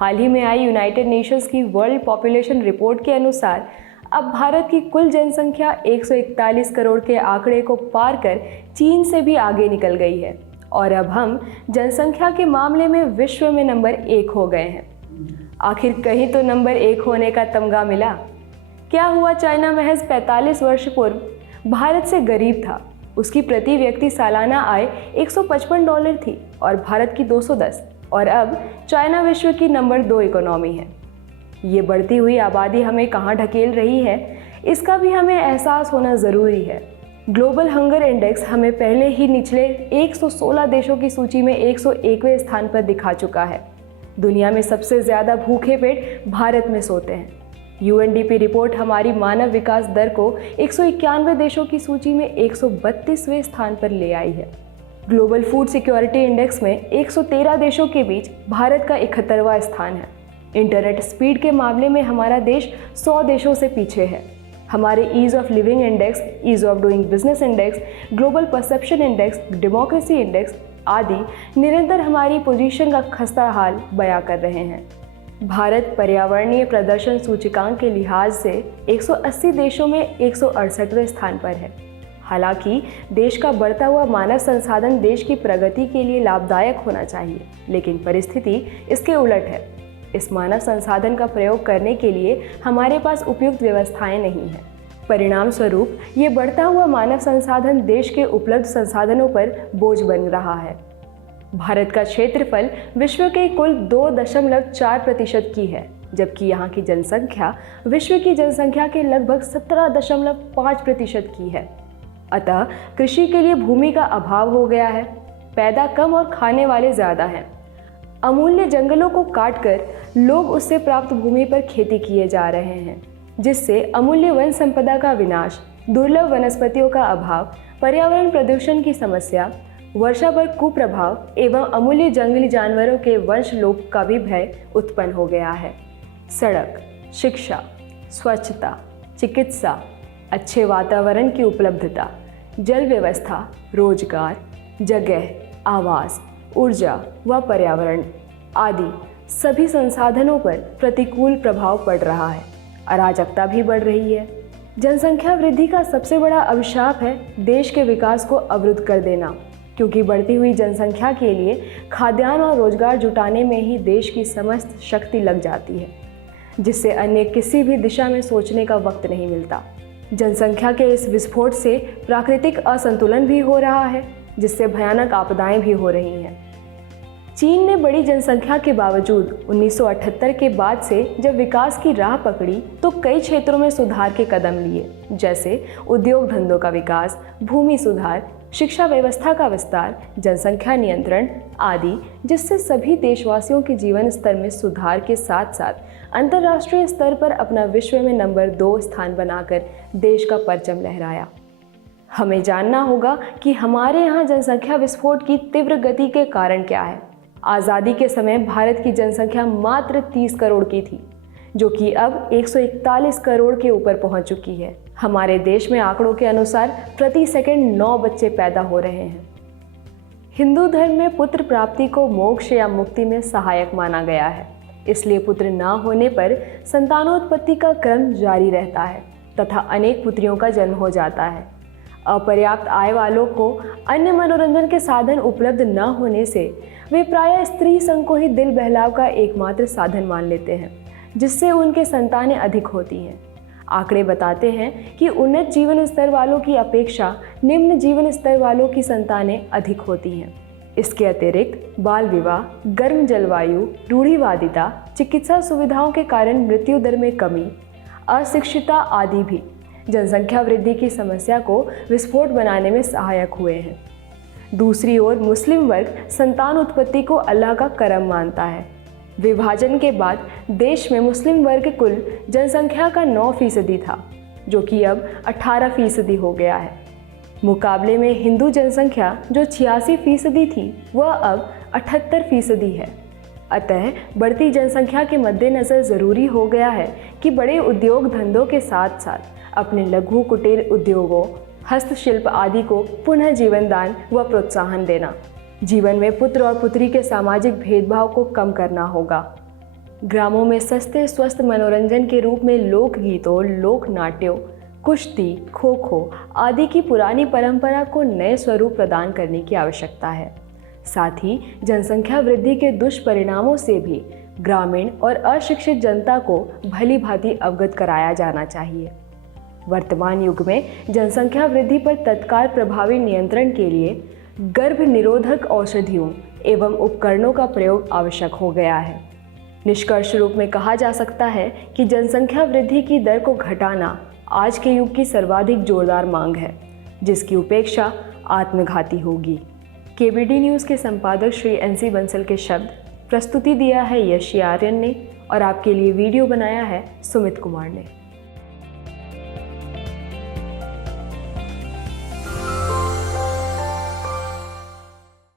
हाल ही में आई United Nations की world population report के अनुसार अब भारत की कुल जनसंख्या 141 करोड़ के आंकड़े को पार कर चीन से भी आगे निकल गई है और अब हम जनसंख्या के मामले में विश्व में नंबर 1 हो गए हैं। आखिर कहीं तो नंबर 1 होने का तमगा मिला। क्या हुआ, चाइना महज 45 वर्ष पूर्व भारत से गरीब था। उसकी प्रति व्यक्ति सालाना आय $155 थी और भारत की 210, और अब चाइना विश्व की नंबर 2 इकोनॉमी है। ये बढ़ती हुई आबादी हमें कहाँ ढकेल रही है, इसका भी हमें एहसास होना ज़रूरी है। ग्लोबल हंगर इंडेक्स हमें पहले ही निचले 116 देशों की सूची में 101वें स्थान पर दिखा चुका है। दुनिया में सबसे ज़्यादा भूखे पेट भारत में सोते हैं। UNDP रिपोर्ट हमारी मानव विकास दर को 191 देशों की सूची में 132वें स्थान पर ले आई है। ग्लोबल फूड सिक्योरिटी इंडेक्स में 113 देशों के बीच भारत का 71वां स्थान है। इंटरनेट स्पीड के मामले में हमारा देश 100 देशों से पीछे है। हमारे ease of living index, ease of doing business index, global perception index, democracy index आदि निरंतर हमारी पोजीशन का खस्ता हाल बयां कर रहे हैं। भारत पर्यावरणीय प्रदर्शन सूचकांक के लिहाज से 180 देशों में 168वें स्थान पर है। हालांकि देश का बढ़ता हुआ मानव संसाधन देश की प्रगति के लिए लाभदायक होना चाहिए, लेकिन परिस्थिति इसके उलट है। इस मानव संसाधन का प्रयोग करने के लिए हमारे पास उपयुक्त व्यवस्थाएं नहीं हैं। परिणाम स्वरूप ये बढ़ता हुआ मानव संसाधन देश के उपलब्ध संसाधनों पर बोझ बन रहा है। भारत का क्षेत्रफल विश्व के कुल 2.4% की है, जबकि यहाँ की जनसंख्या विश्व की जनसंख्या के लगभग 17.5% की है। अतः कृषि के लिए भूमि का अभाव हो गया है। पैदा कम और खाने वाले ज़्यादा हैं। अमूल्य जंगलों को काटकर लोग उससे प्राप्त भूमि पर खेती किए जा रहे हैं, जिससे अमूल्य वन संपदा का विनाश, दुर्लभ वनस्पतियों का अभाव, पर्यावरण प्रदूषण की समस्या, वर्षा पर कुप्रभाव एवं अमूल्य जंगली जानवरों के वंश लोप का भी भय उत्पन्न हो गया है। सड़क, शिक्षा, स्वच्छता, चिकित्सा, अच्छे वातावरण की उपलब्धता, जल व्यवस्था, रोजगार, जगह, आवास, ऊर्जा व पर्यावरण आदि सभी संसाधनों पर प्रतिकूल प्रभाव पड़ रहा है। अराजकता भी बढ़ रही है। जनसंख्या वृद्धि का सबसे बड़ा अभिशाप है देश के विकास को अवरुद्ध कर देना, क्योंकि बढ़ती हुई जनसंख्या के लिए खाद्यान्न और रोजगार जुटाने में ही देश की समस्त शक्ति लग जाती है, जिससे अन्य किसी भी दिशा में सोचने का वक्त नहीं मिलता। जनसंख्या के इस विस्फोट से प्राकृतिक असंतुलन भी हो रहा है, जिससे भयानक आपदाएं भी हो रही हैं। चीन ने बड़ी जनसंख्या के बावजूद 1978 के बाद से जब विकास की राह पकड़ी तो कई क्षेत्रों में सुधार के कदम लिए, जैसे उद्योग धंधों का विकास, भूमि सुधार, शिक्षा व्यवस्था का विस्तार, जनसंख्या नियंत्रण आदि, जिससे सभी देशवासियों के जीवन स्तर में सुधार के साथ साथ अंतर्राष्ट्रीय स्तर पर अपना विश्व में नंबर 2 स्थान बनाकर देश का परचम लहराया। हमें जानना होगा कि हमारे यहाँ जनसंख्या विस्फोट की तीव्र गति के कारण क्या है। आज़ादी के समय भारत की जनसंख्या मात्र 30 करोड़ की थी, जो कि अब 141 करोड़ के ऊपर पहुंच चुकी है। हमारे देश में आंकड़ों के अनुसार प्रति सेकंड 9 बच्चे पैदा हो रहे हैं। हिंदू धर्म में पुत्र प्राप्ति को मोक्ष या मुक्ति में सहायक माना गया है, इसलिए पुत्र न होने पर संतानोत्पत्ति का क्रम जारी रहता है तथा अनेक पुत्रियों का जन्म हो जाता है। अपर्याप्त आय वालों को अन्य मनोरंजन के साधन उपलब्ध न होने से वे प्रायः स्त्री संग को ही दिल बहलाव का एकमात्र साधन मान लेते हैं, जिससे उनके संतानें अधिक होती हैं। आंकड़े बताते हैं कि उन्नत जीवन स्तर वालों की अपेक्षा निम्न जीवन स्तर वालों की संतानें अधिक होती हैं। इसके अतिरिक्त बाल विवाह, गर्म जलवायु, रूढ़िवादिता, चिकित्सा सुविधाओं के कारण मृत्यु दर में कमी, अशिक्षिता आदि भी जनसंख्या वृद्धि की समस्या को विस्फोट बनाने में सहायक हुए हैं। दूसरी ओर मुस्लिम वर्ग संतान उत्पत्ति को अल्लाह का करम मानता है। विभाजन के बाद देश में मुस्लिम वर्ग कुल जनसंख्या का 9% था, जो कि अब 18% हो गया है। मुकाबले में हिंदू जनसंख्या जो 86% थी, वह अब 78% है। अतः बढ़ती जनसंख्या के मद्देनज़र ज़रूरी हो गया है कि बड़े उद्योग धंधों के साथ साथ अपने लघु कुटीर उद्योगों, हस्तशिल्प आदि को पुनः जीवन दान व प्रोत्साहन देना। जीवन में पुत्र और पुत्री के सामाजिक भेदभाव को कम करना होगा। ग्रामों में सस्ते स्वस्थ मनोरंजन के रूप में लोकगीतों, लोक नाट्यों, कुश्ती, खो खो आदि की पुरानी परंपरा को नए स्वरूप प्रदान करने की आवश्यकता है। साथ ही जनसंख्या वृद्धि के दुष्परिणामों से भी ग्रामीण और अशिक्षित जनता को भली भांति अवगत कराया जाना चाहिए। वर्तमान युग में जनसंख्या वृद्धि पर तत्काल प्रभावी नियंत्रण के लिए गर्भ निरोधक औषधियों एवं उपकरणों का प्रयोग आवश्यक हो गया है। निष्कर्ष रूप में कहा जा सकता है कि जनसंख्या वृद्धि की दर को घटाना आज के युग की सर्वाधिक जोरदार मांग है, जिसकी उपेक्षा आत्मघाती होगी। केबीडी न्यूज़ के संपादक श्री NC बंसल के शब्द, प्रस्तुति दिया है यश आर्यन ने और आपके लिए वीडियो बनाया है सुमित कुमार ने।